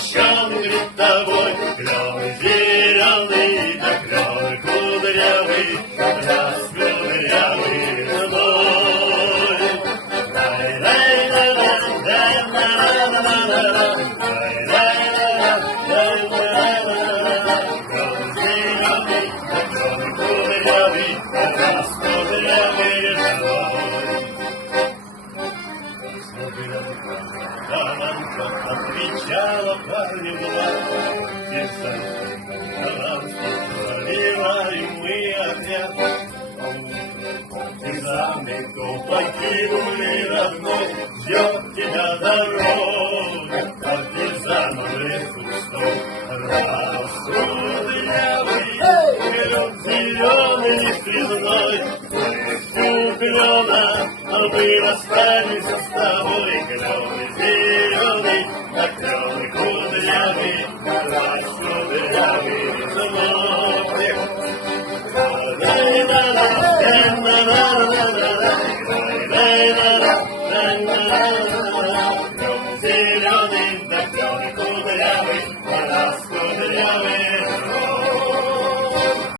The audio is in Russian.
восхищен перед тобой. Клевый зеленый, да клевый кудрявый, раскудрявый мой. Отвечала парню два, заливаем мы огня. Партизаны покинули родной, ждет тебя дорога, партизан в лесу стой. Раскудрявый, вперед зеленый стрелной, клена, мы расстанемся с тобой, клевый зеленый, да клевый кудрявый, раскудрявый мой. Зеленый, да клевый кудрявый, раскудрявый.